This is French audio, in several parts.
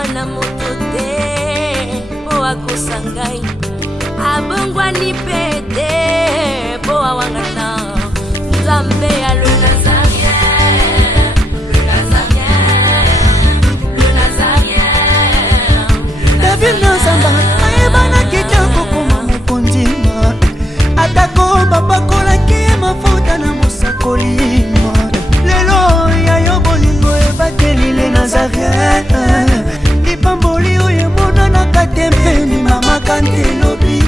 mwana moto te po akosa ngai abongwani pe te po awangata Nzambe ya le Nazarien, le Nazarien, le Nazarien. David Nzamba ayebana kitoko koma mokondima atako bapakolaki mafuta na mosakolima lelo yayo bolingo ebateli le Nazarien lipamboli oyo emonanaka te mpeni mama kantelobi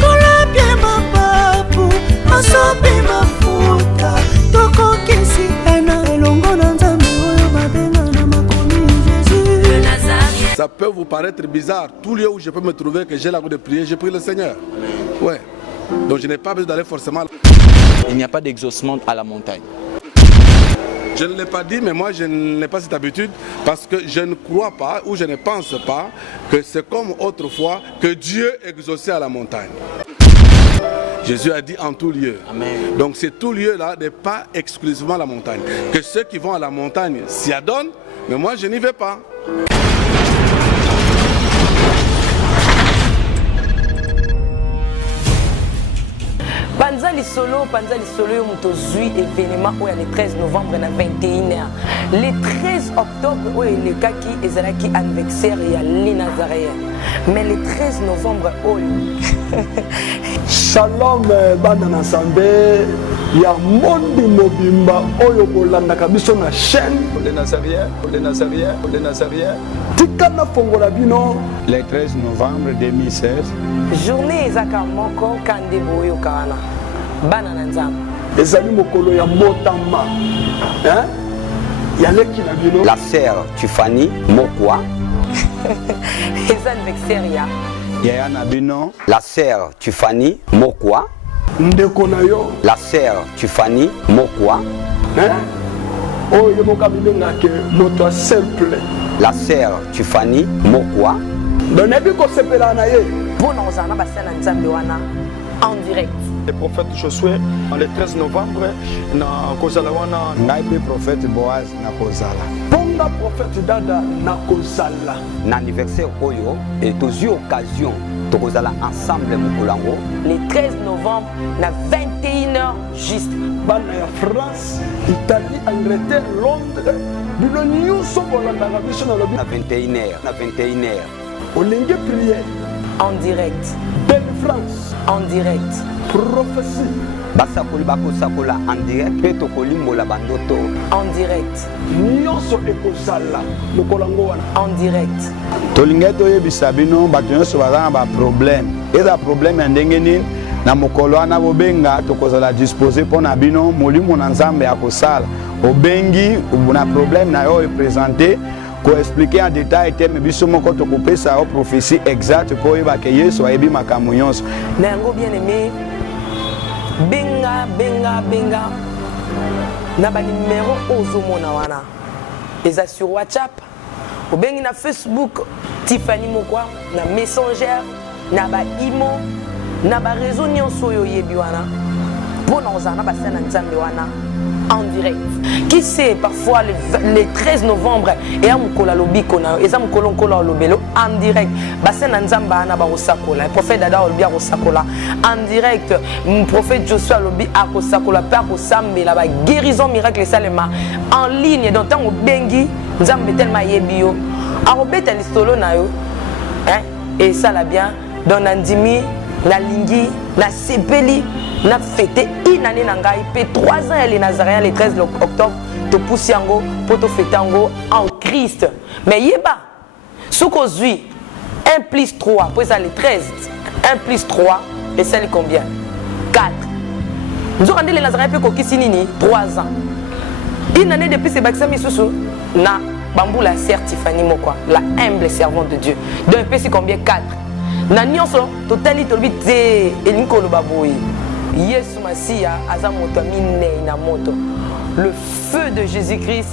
kolapie mapapu masopi mafuta tokokisi ena elongo na Nzambe oyo babenga na makomi Jésus. Ça peut vous paraître bizarre, tout lieu où je peux me trouver que j'ai la goût de prier, je prie le Seigneur. Ouais. Donc je n'ai pas besoin d'aller forcément. Il n'y a pas d'exaucement à la montagne. Je ne l'ai pas dit, mais moi je n'ai pas cette habitude parce que je ne crois pas ou je ne pense pas que c'est comme autrefois que Dieu exauçait à la montagne. Jésus a dit en tout lieu. Amen. Donc c'est tout lieu là n'est pas exclusivement la montagne. Que ceux qui vont à la montagne s'y adonnent, mais moi je n'y vais pas. Panzali solo yo mutozui événement le 13 novembre na 21h. Le 13 octobre oyo elekaki ezalaki anniversaire ya li Nazarien. Mais le 13 novembre oyo Shalom bana na Nzambe ya mondi mobimba oyo bolandaka biso na chaîne le Nazarien, le Nazarien, le Nazarien. Tikana fongola bino le 13 novembre 2016. Journée ezaka moko kande boyo kana. Bana na Nzambe. Ezali mokolo ya mbotama. Hein? Ya leki na bino. La sœur Tiffany Mokwa. Les anniversaires ya. Yaya na bino. La sœur Tiffany Mokwa. Ndeko na yo. La sœur Tiffany Mokwa. Hein? Oh, yo moka bilenga ke moto simple. La sœur Tiffany Mokwa. Donebi ko sepela na ye. Pour nous en abasana Nzambe wana en direct. Le prophète Josué le 13 novembre na kozala wana ngai pe prophète Boaz na kozala. Ponga prophète Dada na kozala. Na anniversaire oyo et tous occasion to kozala ensemble mokolango. Le 13 novembre na 21h juste. Bana ya France, Italie, Angleterre, Londres, bino nyonso bolanda na biso na lobi na 21h. Olenge prière en direct. Belle France en direct. Prophétie basakoli bakosakola en direct pe tokolimbola bandoto en direct. Nyonso ekozala mokolango wana en direct. Tolinga toyebisa bino bato nyonso baza na baproblème eza problème ya ndenge nini na mokolo wana bobenga tokozala dispose mpo na bino molimo na Nzambe ya kosala obengi na problème na yo eprésente ko expliquer en détail te me biso moko tokopesa o prophétie exacte po yeba ke Yesu ayebi makambo nyonso na yango bien aimé benga na ba numéro ozomona wana eza sur WhatsApp obengi na Facebook Tiffany Mokwa na Messenger na ba imo na ba réseau nyonso yo yebi wana pona ozana basana Nzambe wana en direct. Qui sait parfois le 13 novembre et à Mukola Lobiko na et à Mukolo Nkola Lobelo en direct. Basena Nzamba na ba osakola. Le prophète Dada Olbia osakola en direct. Le prophète Joshua Lobi a osakola par osambe la ba guérison miracle salema en ligne donc tant bengi Nzambe tellement yebio. A robeta listolo na yo. Hein et ça la bien dans Nandimi na lingi na sepeli na fêté une année na ngai pe 3 ans les Nazariens le 13 octobre to poussi yango poto fêter yango en Christ mais yeba soko zui 1 plus 3 pour ça le 13 1 plus 3 et ça combien 4 nous avons les Nazariens pe kokisi nini 3 ans une année depuis ces baksami susu na bambula sœur Tiffany Mokwa la humble servante de Dieu donc pe c'est combien 4 na nyonso totali tolbi te elinkolo baboyi Yesu Masia aza moto mine na moto le feu de Jésus-Christ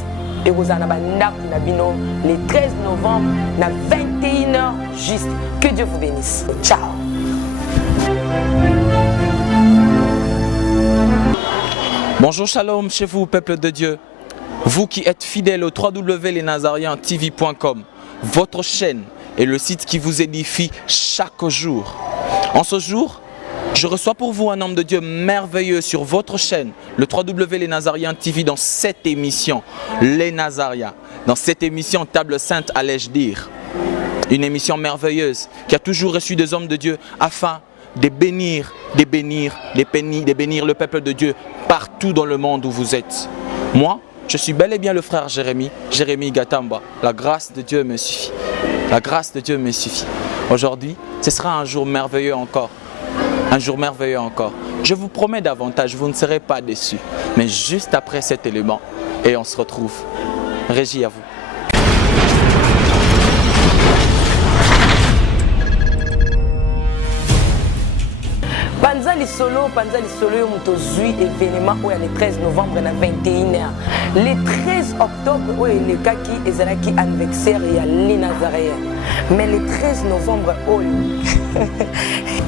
et rozana bandak na bino le 13 novembre na 21h juste que Dieu vous bénisse ciao. Bonjour, shalom chez vous, peuple de Dieu. Vous qui êtes fidèles au www.lesnazarientv.com, votre chaîne et le site qui vous édifie chaque jour. En ce jour, je reçois pour vous un homme de Dieu merveilleux sur votre chaîne, le www.lesnazarientv, dans cette émission, Les Nazariens. Dans cette émission, Table Sainte, allais-je dire. Une émission merveilleuse qui a toujours reçu des hommes de Dieu afin de bénir le peuple de Dieu partout dans le monde où vous êtes. Moi, je suis bel et bien le frère Jérémy Gatamba. La grâce de Dieu me suffit. La grâce de Dieu me suffit. Aujourd'hui, ce sera un jour merveilleux encore. Un jour merveilleux encore. Je vous promets davantage, vous ne serez pas déçus. Mais juste après cet élément, et on se retrouve. Régie à vous. Panza li solo yo moto zui événement où le 13 novembre na 21h. Le 13 octobre où le kaki ezalaki anniversaire ya Les Nazariens. Mais le 13 novembre où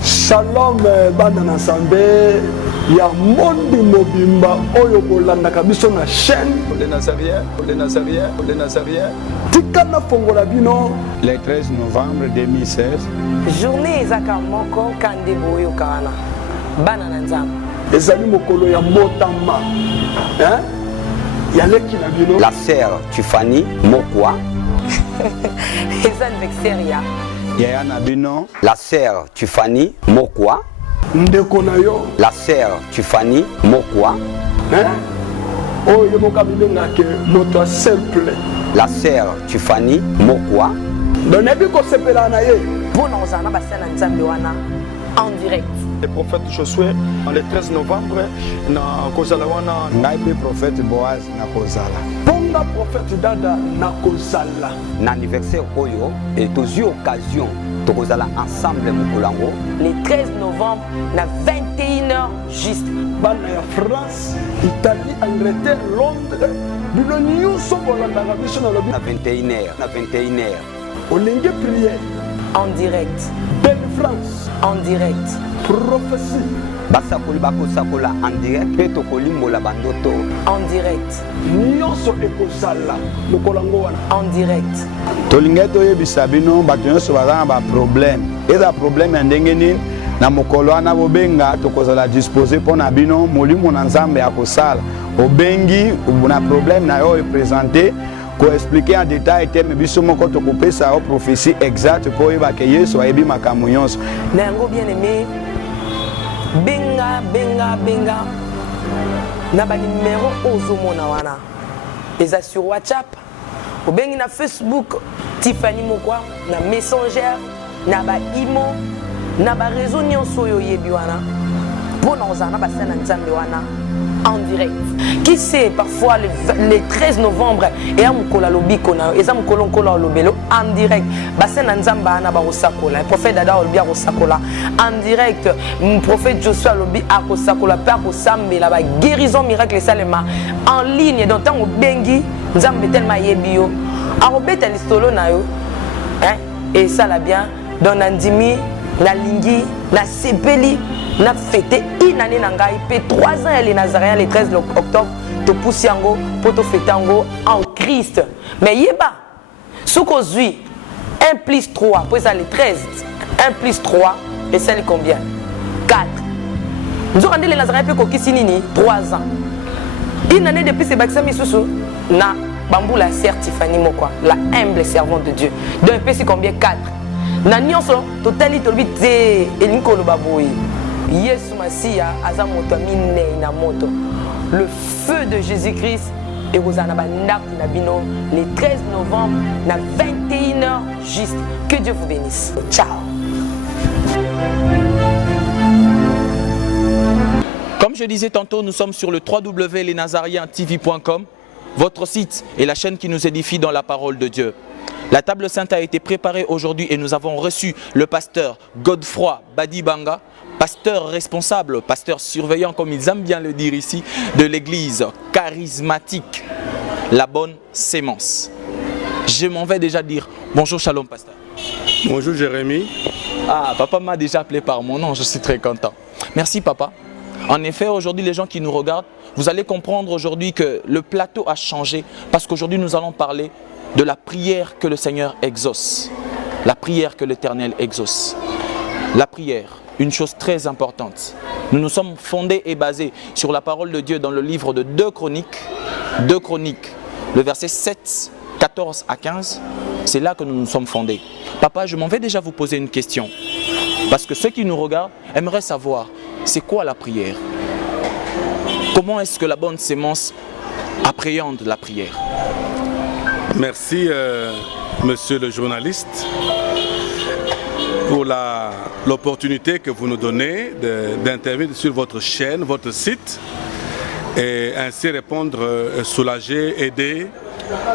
Shalom banda na Nzambe ya mondi mobimba oyo bolandaka biso na chaîne Les Nazariens. Tikana fongola bino le 13 novembre 2016. Journée ezaka moko kande boyo kana. Bana na Nzambe. Ezali mokolo ya motama. Ya leki na bino. La sœur Tiffany Mokwa. Les anniversaires ya. Yaya na bino. La sœur Tiffany Mokwa. Ndeko na yo. La sœur Tiffany Mokwa. Oyo moka bilengake moto simple. La sœur Tiffany Mokwa. Donebi ko sepela na ye. Bona ozana basana Nzambe wana en direct. Le prophète Josué le 13 novembre na kozala wana ngai pe prophète Boaz na kozala. Ponga prophète Dada na kozala. Na anniversaire oyo et aux occasion to kozala ensemble mokolango. Le 13 novembre na 21h juste. Bana ya France, Italie, Angleterre, Londres, bino nyonso bolandaka biso na lobi na 21h. Olenge prière en direct. Belle France en direct. Prophétie basakoli bakosakola en direct pe tokolimbola bandoto en direct. Nyonso ekozala mokolango wana en direct. Tolinga toyebisa bino bato nyonso baza na baproblème. Eza problème ya ndenge nini na mokolo wana bobenga tokozala dispose mpona bino molimo na Nzambe ya kosala. Obengi na problème na yo eprésente ko expliquer en détail teme biso moko tokopesa o prophétie exacte po yeba ke Yesu ayebi makambo nyonso. Na yango bien aimé benga na ba numéro ozomona wana eza sur WhatsApp obengi na Facebook Tiffany Mokwa na Messenger na ba Imo na ba réseau nyonso yo yebi wana bona ozana basana Nzambe wana en direct. Qui sait parfois le 13 novembre et à Mukola Lobiko na et à Mukolo Nkola Lobelo en direct. Basena Nzamba na ba Rosakola, le prophète Dada Olbia Rosakola en direct. Le prophète Joshua Lobi a Rosakola père Rosambe la guérison miracle salema en ligne dans temps au bengi Nzambe tellement yebio. A robeta listolo na yo. Et ça la bien dans Nandimi, la Lingi, la Sepeli. Na fêté une année nangai pe 3 ans les Nazariens le 13 octobre to poussi yango poto fêter yango en Christ. Mais yeba soko zui 1 plus 3 pour ça le 13 1 plus 3 et ça combien 4. Nous avons les Nazariens pe kokisi nini 3 ans. Une année depuis ce baxami susu na bambou la sœur Tiffany Mokwa la humble servante de Dieu. Donc c'est combien 4. Na nyonso totali tolbi te elinko lo baboyi. Yesu Masia aza moto minei na moto. Le feu de Jésus-Christ et Rosana Bandak Nabino le 13 novembre na 21h juste. Que Dieu vous bénisse. Ciao. Comme je disais tantôt, nous sommes sur le www.lesnazarientv.com, votre site et la chaîne qui nous édifie dans la parole de Dieu. La table sainte a été préparée aujourd'hui et nous avons reçu le pasteur Godefroy Badibanga, pasteur responsable, pasteur surveillant comme ils aiment bien le dire ici, de l'église charismatique, la bonne sémence. Je m'en vais déjà dire bonjour, shalom pasteur. Bonjour Jérémy. Ah, papa m'a déjà appelé par mon nom, je suis très content. Merci papa. En effet, aujourd'hui, les gens qui nous regardent, vous allez comprendre aujourd'hui que le plateau a changé parce qu'aujourd'hui, nous allons parler de la prière que le Seigneur exauce. La prière que l'Éternel exauce. La prière, une chose très importante. Nous nous sommes fondés et basés sur la parole de Dieu dans le livre de 2 Chroniques, le verset 7, 14 à 15. C'est là que nous nous sommes fondés. Papa, je m'en vais déjà vous poser une question. Parce que ceux qui nous regardent aimeraient savoir, c'est quoi la prière? Comment est-ce que la bonne sémence appréhende la prière? Merci, monsieur le journaliste, pour l'opportunité que vous nous donnez d'intervenir sur votre chaîne, votre site, et ainsi répondre, soulager, aider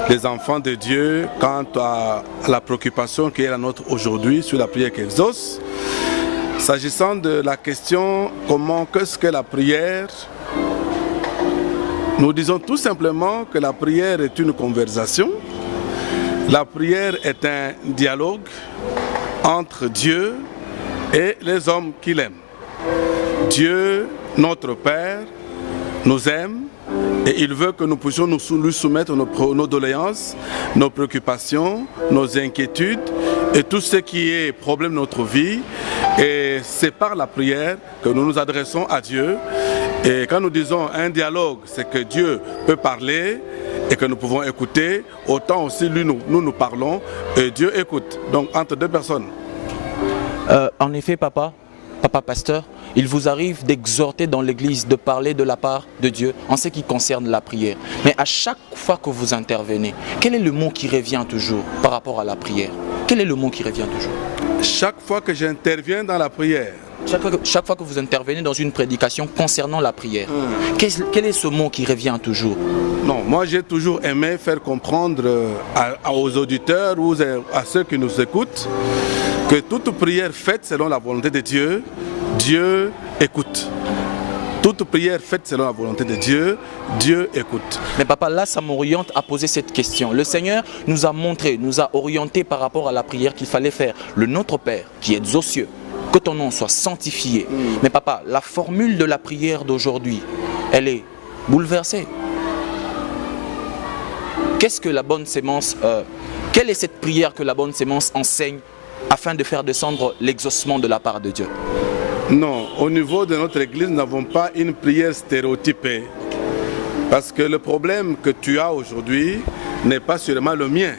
les enfants de Dieu quant à la préoccupation qui est la nôtre aujourd'hui sur la prière qui exauce. S'agissant de la question, qu'est-ce que la prière? Nous disons tout simplement que la prière est une conversation. La prière est un dialogue entre Dieu et les hommes qu'il aime. Dieu, notre Père, nous aime et il veut que nous puissions lui soumettre nos doléances, nos préoccupations, nos inquiétudes et tout ce qui est problème de notre vie. Et c'est par la prière que nous nous adressons à Dieu. Et quand nous disons un dialogue, c'est que Dieu peut parler et que nous pouvons écouter, autant aussi nous parlons et Dieu écoute. Donc entre deux personnes. En effet, papa pasteur, il vous arrive d'exhorter dans l'église, de parler de la part de Dieu en ce qui concerne la prière. Mais à chaque fois que vous intervenez, quel est le mot qui revient toujours par rapport à la prière? Quel est le mot qui revient toujours? Chaque fois que j'interviens dans la prière. Chaque fois que vous intervenez dans une prédication concernant la prière, quel est ce mot qui revient toujours? Non, moi j'ai toujours aimé faire comprendre aux auditeurs ou à ceux qui nous écoutent que toute prière faite selon la volonté de Dieu, Dieu écoute. Toute prière faite selon la volonté de Dieu, Dieu écoute. Mais papa, là, ça m'oriente à poser cette question. Le Seigneur nous a montré, nous a orienté par rapport à la prière qu'il fallait faire. Le Notre Père, qui est aux cieux, que ton nom soit sanctifié. Mais papa, la formule de la prière d'aujourd'hui, elle est bouleversée. Qu'est-ce que la bonne sémence, quelle est cette prière que la bonne sémence enseigne afin de faire descendre l'exaucement de la part de Dieu? Non, au niveau de notre église, nous n'avons pas une prière stéréotypée. Parce que le problème que tu as aujourd'hui n'est pas seulement le mien.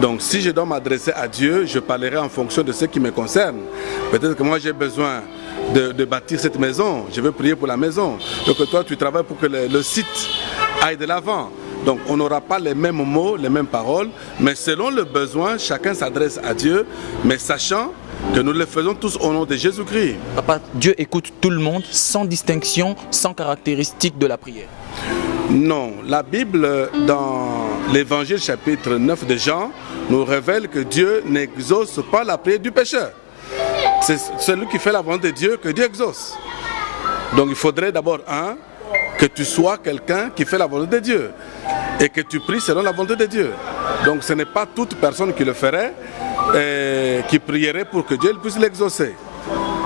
Donc si je dois m'adresser à Dieu, je parlerai en fonction de ce qui me concerne. Peut-être que moi j'ai besoin de bâtir cette maison, je veux prier pour la maison. Donc toi tu travailles pour que le site aille de l'avant. Donc on n'aura pas les mêmes mots, les mêmes paroles, mais selon le besoin, chacun s'adresse à Dieu, mais sachant que nous le faisons tous au nom de Jésus-Christ. Papa, Dieu écoute tout le monde sans distinction, sans caractéristique de la prière. Non, la Bible, dans l'évangile chapitre 9 de Jean, nous révèle que Dieu n'exauce pas la prière du pécheur. C'est celui qui fait la volonté de Dieu que Dieu exauce. Donc il faudrait d'abord, que tu sois quelqu'un qui fait la volonté de Dieu et que tu pries selon la volonté de Dieu. Donc ce n'est pas toute personne qui le ferait, qui prierait pour que Dieu puisse l'exaucer.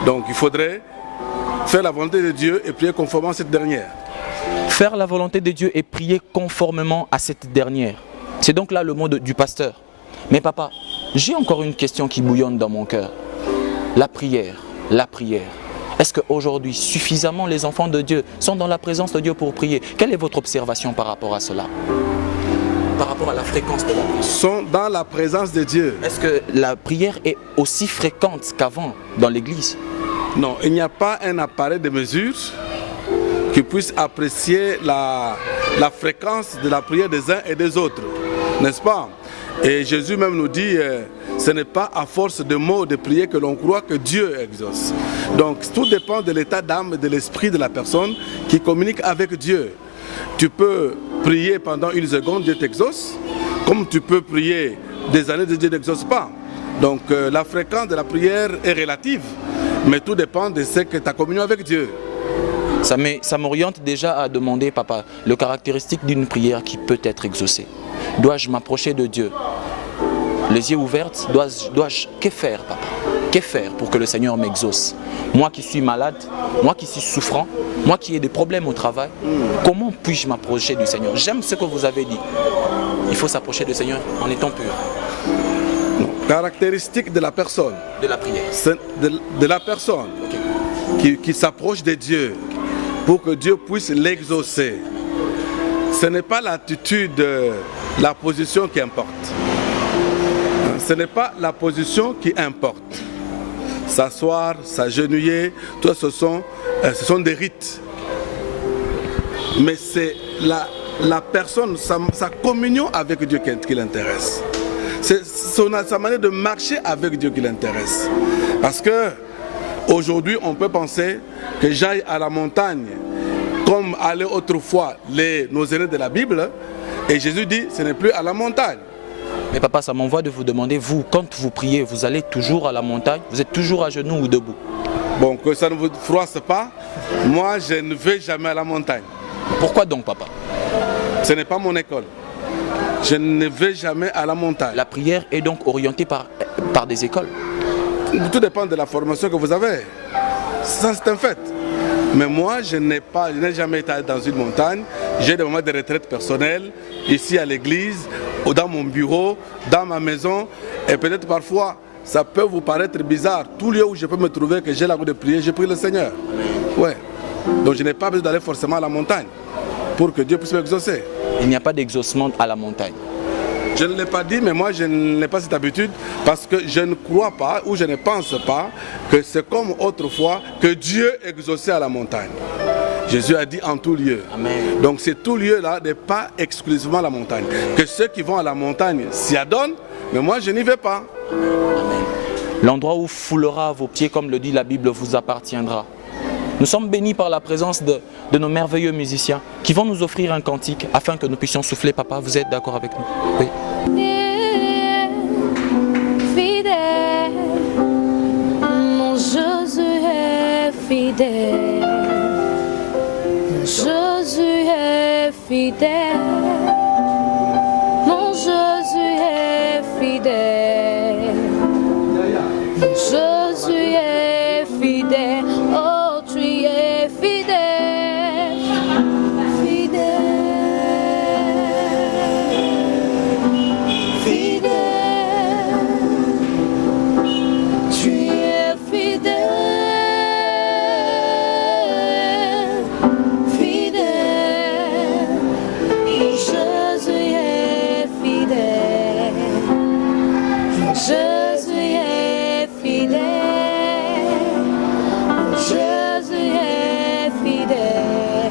Donc il faudrait faire la volonté de Dieu et prier conformément à cette dernière. Faire la volonté de Dieu et prier conformément à cette dernière. C'est donc là le mot du pasteur. Mais papa, j'ai encore une question qui bouillonne dans mon cœur. La prière. Est-ce qu'aujourd'hui, suffisamment les enfants de Dieu sont dans la présence de Dieu pour prier? Quelle est votre observation par rapport à cela? Par rapport à la fréquence de la prière? Sont dans la présence de Dieu. Est-ce que la prière est aussi fréquente qu'avant dans l'église? Non, il n'y a pas un appareil de mesure qui puisse apprécier la fréquence de la prière des uns et des autres, n'est-ce pas? Et Jésus même nous dit, ce n'est pas à force de mots de prier que l'on croit que Dieu exauce. Donc tout dépend de l'état d'âme et de l'esprit de la personne qui communique avec Dieu. Tu peux prier pendant une seconde, Dieu t'exauce, comme tu peux prier des années de Dieu n'exauce pas. Donc la fréquence de la prière est relative, mais tout dépend de ce que ta communion avec Dieu. Ça m'oriente déjà à demander, papa, le caractéristique d'une prière qui peut être exaucée. Dois-je m'approcher de Dieu les yeux ouverts? Que faire, papa? Que faire pour que le Seigneur m'exauce? Moi qui suis malade, moi qui suis souffrant, moi qui ai des problèmes au travail, comment puis-je m'approcher du Seigneur? J'aime ce que vous avez dit. Il faut s'approcher du Seigneur en étant pur. Caractéristique de la personne. De la prière. De la personne qui s'approche de Dieu pour que Dieu puisse l'exaucer. Ce n'est pas l'attitude, la position qui importe. Ce n'est pas la position qui importe. S'asseoir, s'agenouiller, tout ce sont des rites. Mais c'est la personne, sa communion avec Dieu qui l'intéresse. C'est sa manière de marcher avec Dieu qui l'intéresse. Parce que aujourd'hui, on peut penser que j'aille à la montagne comme allaient autrefois nos aînés de la Bible. Et Jésus dit, ce n'est plus à la montagne. Mais papa, ça m'envoie de vous demander, vous, quand vous priez, vous allez toujours à la montagne? Vous êtes toujours à genoux ou debout? Bon, que ça ne vous froisse pas, moi je ne vais jamais à la montagne. Pourquoi donc, papa? Ce n'est pas mon école. Je ne vais jamais à la montagne. La prière est donc orientée par des écoles? Tout dépend de la formation que vous avez. Ça, c'est un fait. Mais moi, je n'ai jamais été dans une montagne. J'ai des moments de retraite personnelle, ici à l'église, ou dans mon bureau, dans ma maison. Et peut-être parfois, ça peut vous paraître bizarre. Tout lieu où je peux me trouver, que j'ai l'envie de prier, je prie le Seigneur. Ouais. Donc je n'ai pas besoin d'aller forcément à la montagne pour que Dieu puisse m'exaucer. Il n'y a pas d'exaucement à la montagne. Je ne l'ai pas dit, mais moi je n'ai pas cette habitude parce que je ne crois pas ou je ne pense pas que c'est comme autrefois que Dieu exauçait à la montagne. Jésus a dit en tout lieu. Amen. Donc c'est tout lieu-là n'est pas exclusivement la montagne. Que ceux qui vont à la montagne s'y adonnent, mais moi je n'y vais pas. Amen. L'endroit où foulera vos pieds, comme le dit la Bible, vous appartiendra. Nous sommes bénis par la présence de nos merveilleux musiciens qui vont nous offrir un cantique afin que nous puissions souffler. Papa, vous êtes d'accord avec nous? Oui. Fidèle, mon Jésus est fidèle. Mon Jésus est fidèle. Mon Jésus est fidèle. Mon Jésus est fidèle. Oh, tu es fidèle. Fidèle. Fidèle. Tu es fidèle. Fidèle. Mon Jésus est fidèle. Mon Jésus est fidèle. Mon Jésus est fidèle.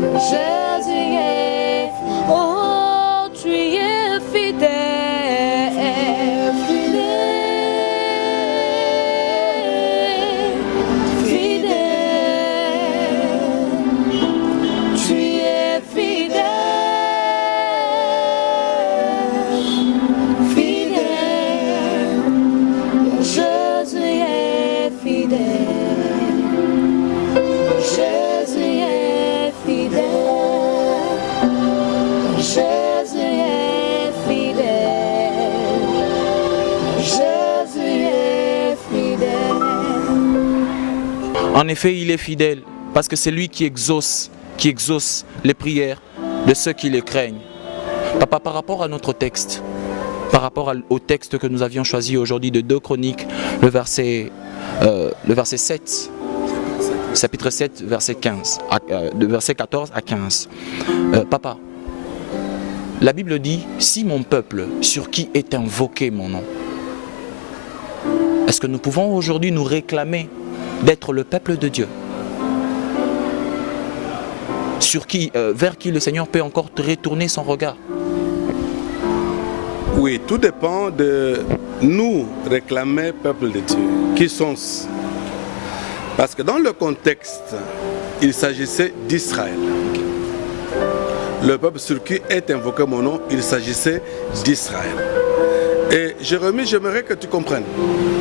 Mon Jésus est, oh, tu es fidèle. Fidèle. Fidèle. Tu es fidèle. Fidèle. Mon Jésus est fidèle. Mon Jésus est fidèle. Mon Jésus est fidèle. Mon Jésus est fidèle. En effet, il est fidèle parce que c'est lui qui exauce les prières de ceux qui le craignent. Papa, par rapport à notre texte, par rapport au texte que nous avions choisi aujourd'hui de 2 Chroniques, le verset 7, chapitre 7, verset 15, de verset 14 à 15. Papa, la Bible dit, si mon peuple, sur qui est invoqué mon nom, est-ce que nous pouvons aujourd'hui nous réclamer d'être le peuple de Dieu, vers qui le Seigneur peut encore retourner son regard? Oui, tout dépend de nous réclamer peuple de Dieu. Qui sont-ce? Parce que dans le contexte, il s'agissait d'Israël. Le peuple sur qui est invoqué mon nom, il s'agissait d'Israël. Et Jérémie, j'aimerais que tu comprennes,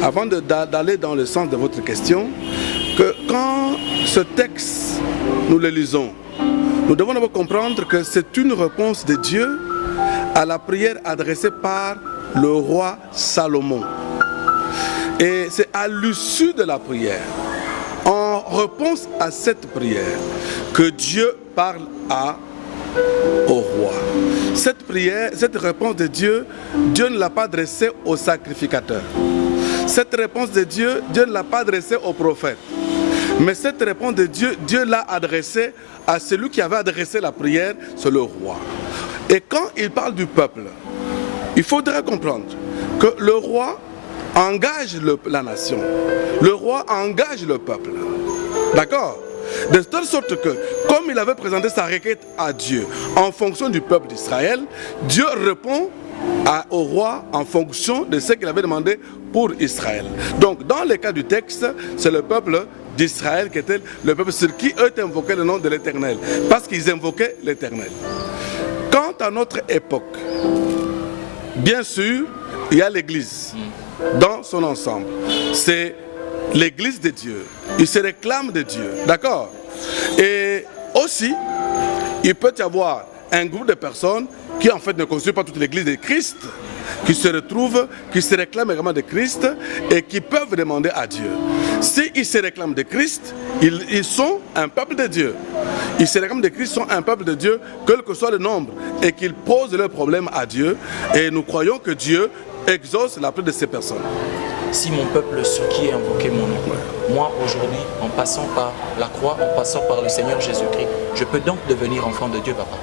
avant d'aller dans le sens de votre question, que quand ce texte, nous le lisons, nous devons d'abord comprendre que c'est une réponse de Dieu à la prière adressée par le roi Salomon. Et c'est à l'issue de la prière, réponse à cette prière que Dieu parle au roi. Cette prière, cette réponse de Dieu, Dieu ne l'a pas adressée au sacrificateur. Cette réponse de Dieu, Dieu ne l'a pas adressée au prophète. Mais cette réponse de Dieu, Dieu l'a adressée à celui qui avait adressé la prière, c'est le roi. Et quand il parle du peuple, il faudrait comprendre que le roi engage la nation. Le roi engage le peuple. D'accord? De telle sorte que, comme il avait présenté sa requête à Dieu en fonction du peuple d'Israël, Dieu répond au roi en fonction de ce qu'il avait demandé pour Israël. Donc, dans le cas du texte, c'est le peuple d'Israël qui était le peuple sur qui eux invoquaient le nom de l'Éternel, parce qu'ils invoquaient l'Éternel. Quant à notre époque, bien sûr, il y a l'Église dans son ensemble. C'est l'Église de Dieu. Il se réclame de Dieu. D'accord? Et aussi, il peut y avoir un groupe de personnes qui en fait ne constituent pas toute l'Église de Christ, qui se retrouvent, qui se réclament également de Christ et qui peuvent demander à Dieu. S'ils se réclament de Christ, ils sont un peuple de Dieu. Ils se réclament de Christ, sont un peuple de Dieu, quel que soit le nombre, et qu'ils posent leurs problèmes à Dieu. Et nous croyons que Dieu exauce la prière de ces personnes. Si mon peuple sur qui est invoqué mon nom, moi aujourd'hui, en passant par la croix, en passant par le Seigneur Jésus-Christ, je peux donc devenir enfant de Dieu, papa.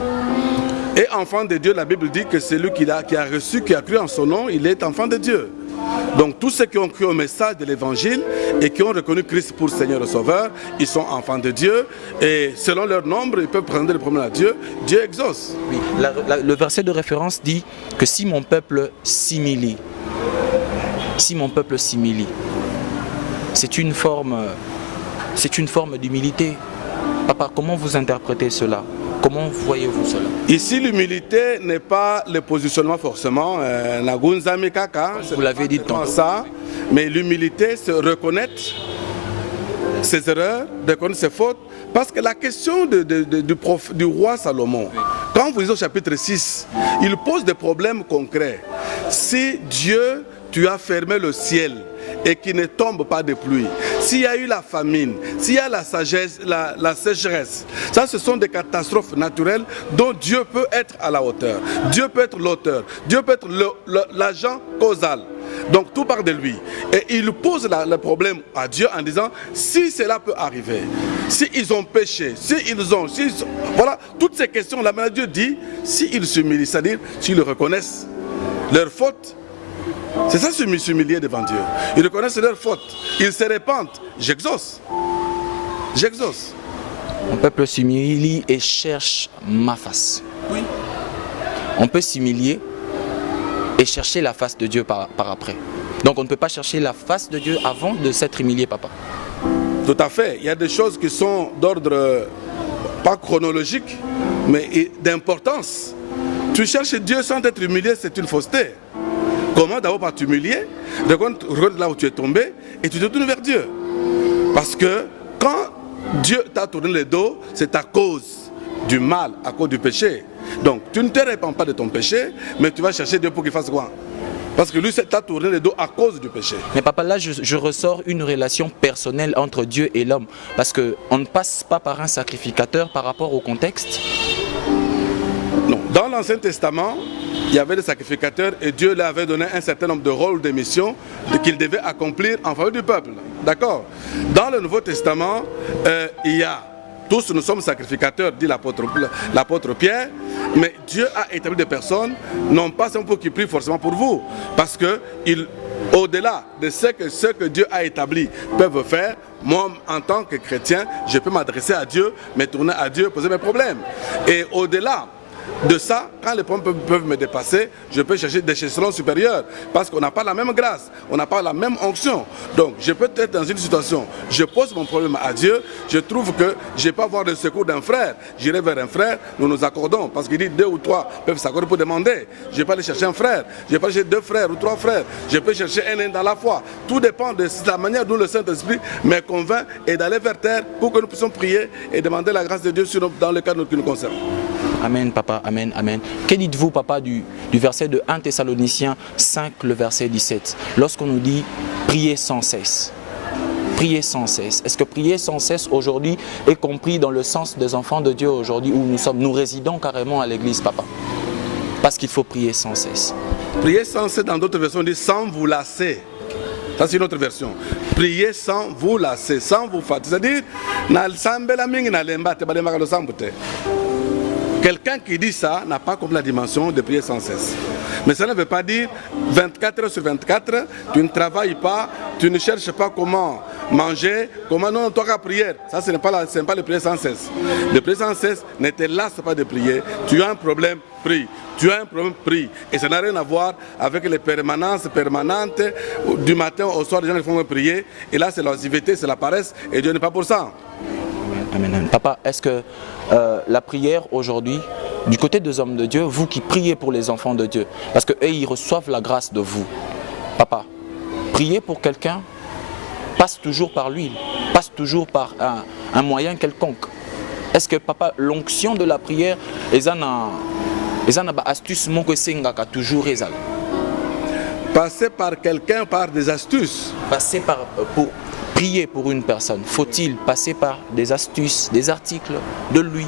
Et enfant de Dieu, la Bible dit que celui qui a reçu, qui a cru en son nom, il est enfant de Dieu. Donc tous ceux qui ont cru au message de l'évangile et qui ont reconnu Christ pour Seigneur et Sauveur, ils sont enfants de Dieu et selon leur nombre, ils peuvent présenter le problème à Dieu. Dieu exauce. Oui, le verset de référence dit que si mon peuple s'humilie, c'est une forme d'humilité. Papa, comment vous interprétez cela? Comment voyez-vous cela? Ici, l'humilité n'est pas le positionnement forcément. Vous l'avez dit tantôt. Ça, mais l'humilité, c'est reconnaître ses erreurs, reconnaître ses fautes. Parce que la question du roi Salomon, quand vous lisez au chapitre 6, il pose des problèmes concrets. Si Dieu, tu as fermé le ciel et qu'il ne tombe pas de pluie, s'il y a eu la famine, s'il y a la sécheresse, ça ce sont des catastrophes naturelles dont Dieu peut être à la hauteur. Dieu peut être l'auteur, Dieu peut être l'agent causal. Donc tout part de lui. Et il pose le problème à Dieu en disant, si cela peut arriver, s'ils ont péché, voilà, toutes ces questions, la main Dieu dit, s'ils s'humilient, c'est-à-dire s'ils reconnaissent leurs fautes. C'est ça s'humilier devant Dieu. Ils reconnaissent leurs fautes. Ils se répandent. J'exauce. J'exauce. Mon peuple s'humilie et cherche ma face. Oui. On peut s'humilier et chercher la face de Dieu par après. Donc on ne peut pas chercher la face de Dieu avant de s'être humilié, papa. Tout à fait. Il y a des choses qui sont d'ordre pas chronologique, mais d'importance. Tu cherches Dieu sans être humilié, c'est une fausseté. Comment d'abord par t'humilier, regarde là où tu es tombé et tu te tournes vers Dieu. Parce que quand Dieu t'a tourné le dos, c'est à cause du mal, à cause du péché. Donc tu ne te répands pas de ton péché, mais tu vas chercher Dieu pour qu'il fasse quoi? Parce que lui t'a tourné le dos à cause du péché. Mais papa, là je ressors une relation personnelle entre Dieu et l'homme. Parce qu'on ne passe pas par un sacrificateur par rapport au contexte. Non, dans l'Ancien Testament, il y avait des sacrificateurs et Dieu leur avait donné un certain nombre de rôles, de missions qu'ils devaient accomplir en faveur du peuple. D'accord? Dans le Nouveau Testament, il y a, tous nous sommes sacrificateurs, dit l'apôtre Pierre, mais Dieu a établi des personnes, non pas seulement qui prient forcément pour vous, parce que au-delà de ce que Dieu a établi peuvent faire, moi en tant que chrétien, je peux m'adresser à Dieu, me tourner à Dieu, poser mes problèmes. Et au-delà de ça, quand les problèmes peuvent me dépasser, je peux chercher des échelons supérieurs parce qu'on n'a pas la même grâce, on n'a pas la même onction. Donc, je peux être dans une situation, je pose mon problème à Dieu, je trouve que je ne vais pas avoir le secours d'un frère, j'irai vers un frère, nous nous accordons parce qu'il dit 2 ou 3 peuvent s'accorder pour demander. Je ne vais pas aller chercher un frère, je ne vais pas chercher 2 frères ou 3 frères, je peux chercher un dans la foi. Tout dépend de la manière dont le Saint-Esprit me convainc et d'aller vers terre pour que nous puissions prier et demander la grâce de Dieu dans le cadre qui nous concerne. Amen, papa, amen, amen. Que dites-vous, papa, du verset de 1 Thessaloniciens 5, le verset 17, lorsqu'on nous dit prier sans cesse? prier sans cesse. Est-ce que prier sans cesse aujourd'hui est compris dans le sens des enfants de Dieu aujourd'hui où nous résidons carrément à l'église, papa? Parce qu'il faut prier sans cesse. Prier sans cesse, dans d'autres versions, on dit sans vous lasser. Ça, c'est une autre version. Priez sans vous lasser, sans vous fatiguer. C'est-à-dire, quelqu'un qui dit ça n'a pas compris la dimension de prier sans cesse. Mais ça ne veut pas dire 24 heures sur 24, tu ne travailles pas, tu ne cherches pas comment manger, comment non, toi qu'à prière. Ça, ce n'est pas le prier sans cesse. Le prier sans cesse ne te lasse pas de prier. Tu as un problème, prie. Tu as un problème, prie. Et ça n'a rien à voir avec les permanences permanentes. Du matin au soir, les gens font prier. Et là, c'est l'oisiveté, c'est la paresse. Et Dieu n'est pas pour ça. Amen. Papa, est-ce que la prière aujourd'hui, du côté des hommes de Dieu, vous qui priez pour les enfants de Dieu, parce qu'eux, ils reçoivent la grâce de vous. Papa, prier pour quelqu'un passe toujours par l'huile, passe toujours par un moyen quelconque. Est-ce que, papa, l'onction de la prière, ils ont astuce toujours passer par quelqu'un par des astuces. Passer pour prier pour une personne, faut-il passer par des astuces, des articles, de l'huile?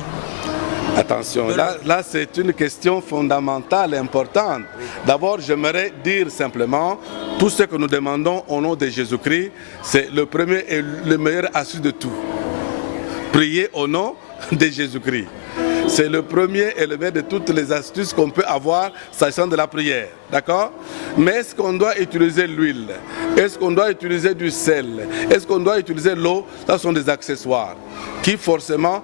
Attention, là c'est une question fondamentale, importante. D'abord, j'aimerais dire simplement, tout ce que nous demandons au nom de Jésus-Christ, c'est le premier et le meilleur astuce de tout. Prier au nom de Jésus-Christ. C'est le premier et le meilleur de toutes les astuces qu'on peut avoir s'agissant de la prière. D'accord? Mais est-ce qu'on doit utiliser l'huile? Est-ce qu'on doit utiliser du sel? Est-ce qu'on doit utiliser l'eau? Ce sont des accessoires qui forcément,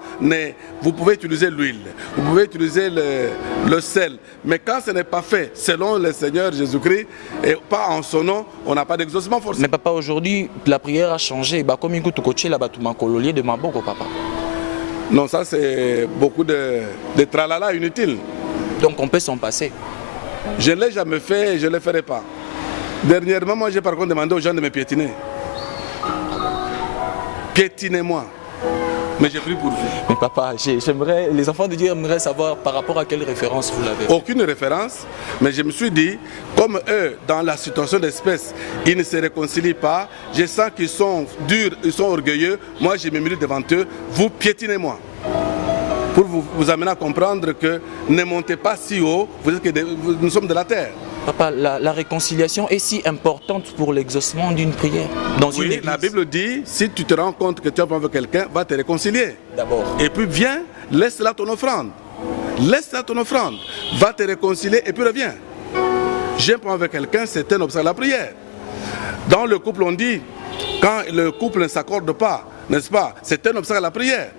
vous pouvez utiliser l'huile, vous pouvez utiliser le sel. Mais quand ce n'est pas fait selon le Seigneur Jésus-Christ et pas en son nom, on n'a pas d'exaucement forcément. Mais papa, aujourd'hui, la prière a changé. Comme il coaché là-bas, tout cololier de ma boko, papa. Non, ça c'est beaucoup de tralala inutile. Donc on peut s'en passer. Je ne l'ai jamais fait et je ne le ferai pas. Dernièrement, moi j'ai par contre demandé aux gens de me piétiner. Piétinez-moi. Mais j'ai pris pour vous. Mais papa, les enfants de Dieu aimeraient savoir par rapport à quelle référence vous l'avez. Aucune référence, mais je me suis dit, comme eux, dans la situation d'espèce, ils ne se réconcilient pas, je sens qu'ils sont durs, ils sont orgueilleux, moi je me mets devant eux, vous piétinez-moi. Pour vous amener à comprendre que ne montez pas si haut, nous sommes de la terre. Papa, la réconciliation est si importante pour l'exaucement d'une prière dans une église. La Bible dit, si tu te rends compte que tu as besoin de quelqu'un, va te réconcilier. D'abord. Et puis viens, laisse là ton offrande. Laisse là ton offrande. Va te réconcilier et puis reviens. J'ai un problème avec quelqu'un, c'est un obstacle à la prière. Dans le couple, on dit, quand le couple ne s'accorde pas, n'est-ce pas, c'est un obstacle à la prière.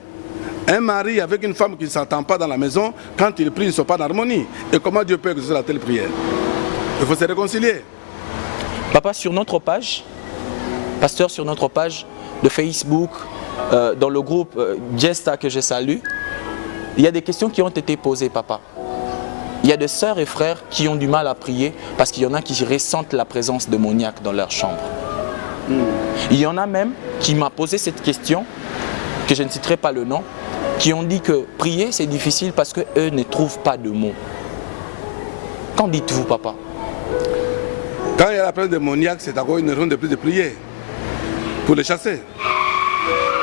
Un mari avec une femme qui ne s'entend pas dans la maison, quand il prie, ils ne sont pas en harmonie. Et comment Dieu peut exaucer la telle prière? Il faut se réconcilier. Papa, sur notre page, pasteur, sur notre page de Facebook, dans le groupe Gesta que je salue, il y a des questions qui ont été posées, papa. Il y a des sœurs et frères qui ont du mal à prier parce qu'il y en a qui ressentent la présence démoniaque dans leur chambre. Il y en a même qui m'ont posé cette question, que je ne citerai pas le nom, qui ont dit que prier c'est difficile parce qu'eux ne trouvent pas de mots. Qu'en dites-vous, papa? Quand il y a la présence démoniaque, c'est encore une raison de plus de prier pour les chasser.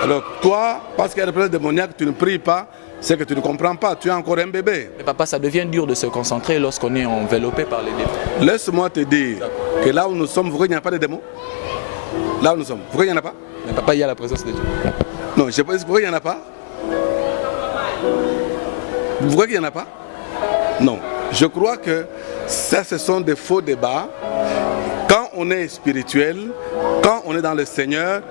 Alors toi, parce qu'il y a la présence démoniaque, tu ne pries pas, c'est que tu ne comprends pas, tu es encore un bébé. Mais papa, ça devient dur de se concentrer lorsqu'on est enveloppé par les démons. Laisse-moi te dire que là où nous sommes, vous voyez, il n'y a pas de démons. Là où nous sommes, vous voyez, il n'y en a pas. Mais papa, il y a la présence de Dieu. Non, je sais pas, vous voyez, il n'y en a pas. Vous voyez qu'il n'y en a pas? Non. Je crois que ça, ce sont des faux débats. Quand on est spirituel, quand on est dans le Seigneur,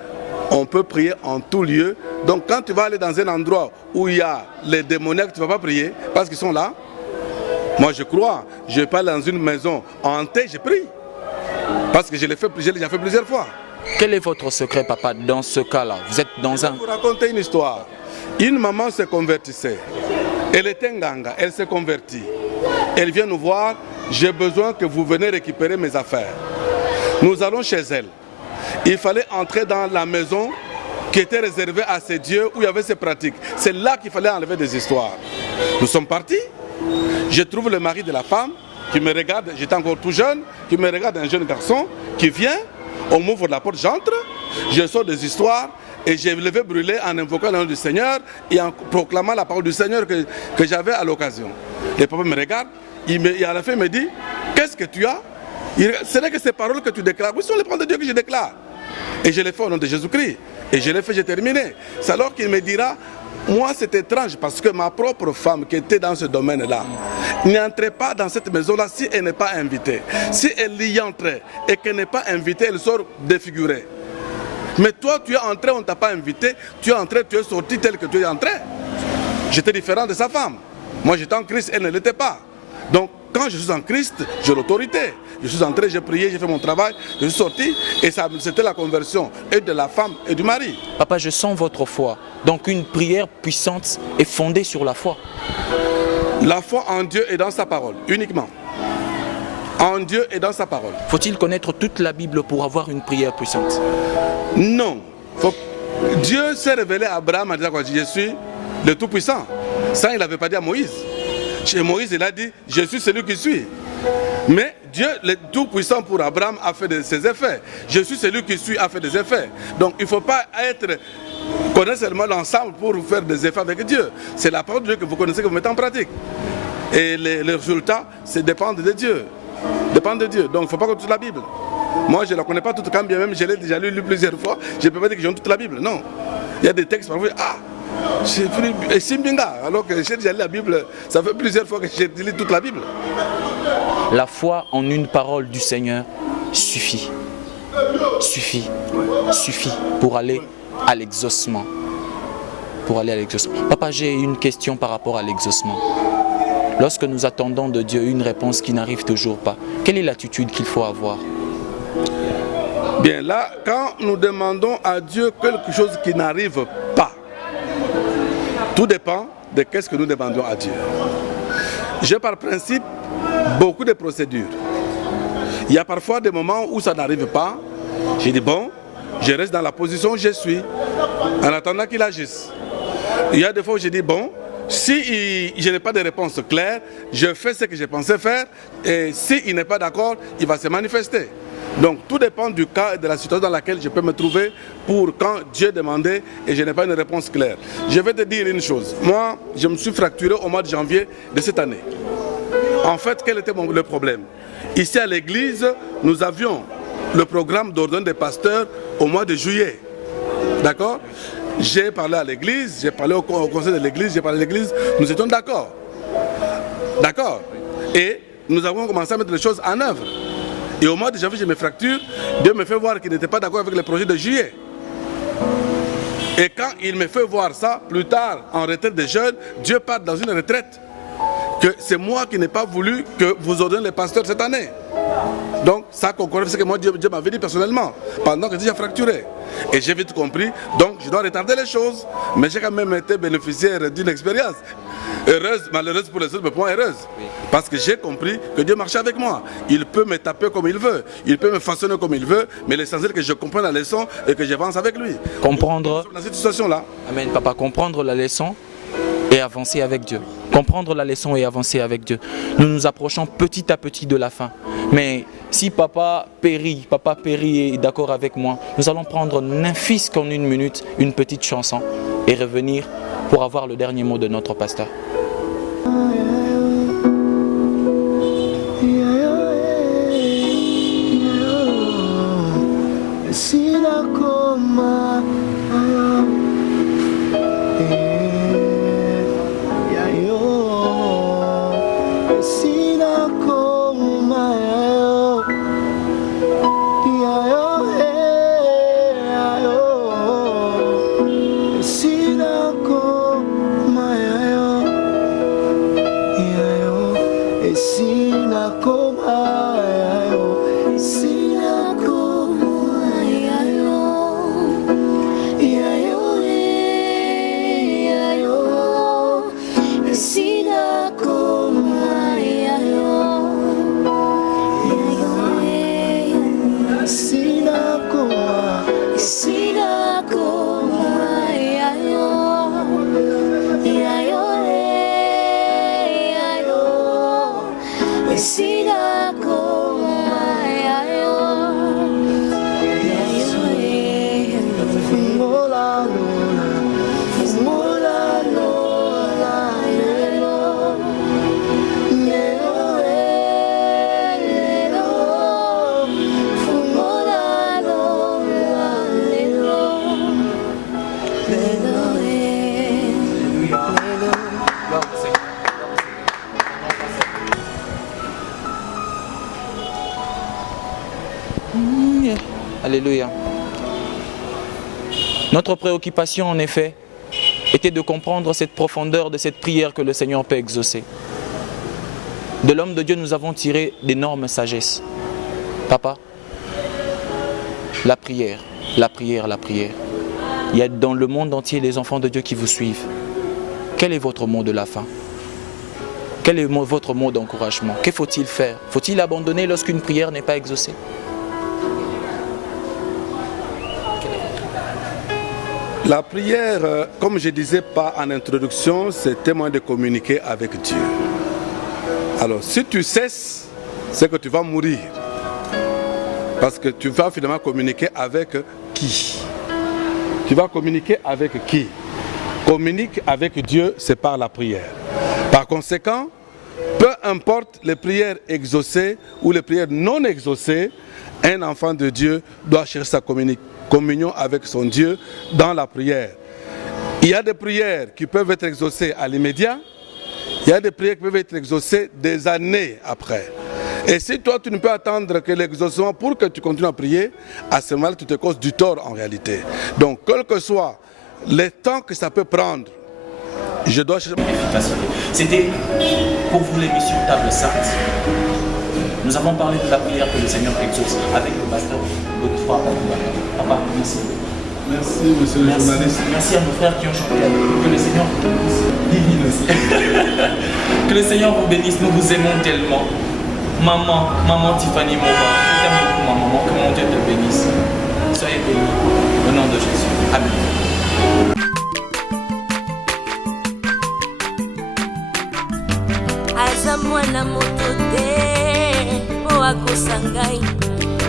on peut prier en tout lieu. Donc quand tu vas aller dans un endroit où il y a les démoniaques, tu ne vas pas prier parce qu'ils sont là. Moi je crois, je vais pas dans une maison hantée, je prie. Parce que je l'ai déjà fait plusieurs fois. Quel est votre secret, papa, dans ce cas-là? Vous êtes dans un... Je vais vous raconter une histoire. Une maman se convertissait. Elle était nganga, elle s'est convertie. Elle vient nous voir, j'ai besoin que vous venez récupérer mes affaires. Nous allons chez elle. Il fallait entrer dans la maison qui était réservée à ces dieux où il y avait ces pratiques. C'est là qu'il fallait enlever des histoires. Nous sommes partis. Je trouve le mari de la femme qui me regarde, j'étais encore tout jeune, qui me regarde, un jeune garçon qui vient, on m'ouvre la porte, j'entre, Je sors des histoires et je vais brûler en invoquant le nom du Seigneur et en proclamant la parole du Seigneur que j'avais à l'occasion. Le papa me regarde, et à la fin il me dit, qu'est-ce que tu as? Ce n'est que ces paroles que tu déclares. Oui, ce sont les paroles de Dieu que je déclare. Et je les fais au nom de Jésus-Christ. Et je l'ai fait, j'ai terminé. C'est alors qu'il me dira, moi c'est étrange parce que ma propre femme qui était dans ce domaine-là n'entrait pas dans cette maison-là si elle n'est pas invitée. Si elle y entrait et qu'elle n'est pas invitée, elle sort défigurée. Mais toi, tu es entré, on ne t'a pas invité, tu es entré, tu es sorti tel que tu es entré. J'étais différent de sa femme. Moi j'étais en Christ, elle ne l'était pas. Donc quand je suis en Christ, j'ai l'autorité. Je suis entré, j'ai prié, j'ai fait mon travail, je suis sorti et c'était la conversion et de la femme et du mari. Papa, je sens votre foi. Donc une prière puissante est fondée sur la foi. La foi en Dieu et dans sa parole, uniquement. En Dieu et dans sa parole. Faut-il connaître toute la Bible pour avoir une prière puissante? Non. Dieu s'est révélé à Abraham en disant que je suis le Tout-Puissant. Ça, il n'avait pas dit à Moïse. Chez Moïse, il a dit, je suis celui qui suis. Mais Dieu, le Tout-Puissant pour Abraham, a fait ses effets. Je suis celui qui suis, a fait des effets. Donc il ne faut pas connaître seulement l'ensemble pour faire des effets avec Dieu. C'est la parole de Dieu que vous connaissez, que vous mettez en pratique. Et les résultats, dépendent de Dieu. Dépendent de Dieu. Donc il ne faut pas connaître toute la Bible. Moi, je ne la connais pas toute, quand bien même je l'ai déjà lu plusieurs fois. Je ne peux pas dire que j'ai toute la Bible. Non. Il y a des textes parfois, j'ai pris Simbinga, alors que j'ai déjà lu la Bible, ça fait plusieurs fois que j'ai lu toute la Bible. La foi en une parole du Seigneur suffit. Suffit. Suffit pour aller à l'exaucement. Pour aller à l'exaucement. Papa, j'ai une question par rapport à l'exaucement. Lorsque nous attendons de Dieu une réponse qui n'arrive toujours pas, quelle est l'attitude qu'il faut avoir? Bien, là, quand nous demandons à Dieu quelque chose qui n'arrive pas, tout dépend de qu'est-ce que nous demandons à Dieu. J'ai par principe beaucoup de procédures. Il y a parfois des moments où ça n'arrive pas. J'ai dit bon, je reste dans la position où je suis, en attendant qu'il agisse. Il y a des fois où j'ai dit bon, si je n'ai pas de réponse claire, je fais ce que je pensais faire, et s'il n'est pas d'accord, il va se manifester. Donc tout dépend du cas et de la situation dans laquelle je peux me trouver pour quand Dieu demandait et je n'ai pas une réponse claire. Je vais te dire une chose. Moi, je me suis fracturé au mois de janvier de cette année. En fait, quel était le problème? Ici à l'église, nous avions le programme d'ordre des pasteurs au mois de juillet. D'accord? J'ai parlé à l'église, j'ai parlé au conseil de l'église, j'ai parlé à l'église, nous étions d'accord. D'accord? Et nous avons commencé à mettre les choses en œuvre. Et au mois de janvier, je me fracture, Dieu me fait voir qu'il n'était pas d'accord avec le projet de juillet. Et quand il me fait voir ça, plus tard, en retraite des jeunes, Dieu part dans une retraite. Que c'est moi qui n'ai pas voulu que vous ordonnez les pasteurs cette année. Donc ça concorde ce que moi Dieu m'avait dit personnellement, pendant que j'ai fracturé. Et j'ai vite compris, donc je dois retarder les choses. Mais j'ai quand même été bénéficiaire d'une expérience. Heureuse, malheureuse pour les autres, mais pour moi heureuse. Parce que j'ai compris que Dieu marchait avec moi. Il peut me taper comme il veut, il peut me façonner comme il veut, mais l'essentiel est que je comprenne la leçon et que j'avance avec lui. Comprendre. Dans cette situation-là. Amen, papa, comprendre la leçon et avancer avec Dieu. Comprendre la leçon et avancer avec Dieu. Nous nous approchons petit à petit de la fin. Mais si papa Péri est d'accord avec moi, nous allons prendre n'infis qu'en une minute une petite chanson et revenir pour avoir le dernier mot de notre pasteur. Sina, 'cause Alléluia. Notre préoccupation, en effet, était de comprendre cette profondeur de cette prière que le Seigneur peut exaucer. De l'homme de Dieu, nous avons tiré d'énormes sagesses. Papa, la prière, la prière, la prière. Il y a dans le monde entier les enfants de Dieu qui vous suivent. Quel est votre mot de la fin? Quel est votre mot d'encouragement? Que faut-il faire? Faut-il abandonner lorsqu'une prière n'est pas exaucée? La prière, comme je disais pas en introduction, c'est témoin de communiquer avec Dieu. Alors, si tu cesses, c'est que tu vas mourir. Parce que tu vas finalement communiquer avec qui? Tu vas communiquer avec qui? Communique avec Dieu, c'est par la prière. Par conséquent, peu importe les prières exaucées ou les prières non exaucées, un enfant de Dieu doit chercher sa communion avec son Dieu dans la prière. Il y a des prières qui peuvent être exaucées à l'immédiat, il y a des prières qui peuvent être exaucées des années après. Et si toi tu ne peux attendre que l'exaucement pour que tu continues à prier, à ce moment-là tu te causes du tort en réalité. Donc quel que soit le temps que ça peut prendre, je dois chercher... C'était pour vous l'émission Table Sainte. Nous avons parlé de la prière que le Seigneur exauce avec le pasteur Godefroy Kabouba. Papa, merci. Merci, monsieur le journaliste. Merci à nos frères qui ont chanté. Que le Seigneur vous bénisse. Divine aussi. Que le Seigneur vous bénisse. Nous vous aimons tellement. Maman Tiffany Mova, je t'aime beaucoup, ma maman. Que mon Dieu te bénisse. Soyez bénis. Au nom de Jésus. Amen. Aza mwana moto te po akosa ngai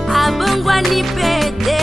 abongwani pete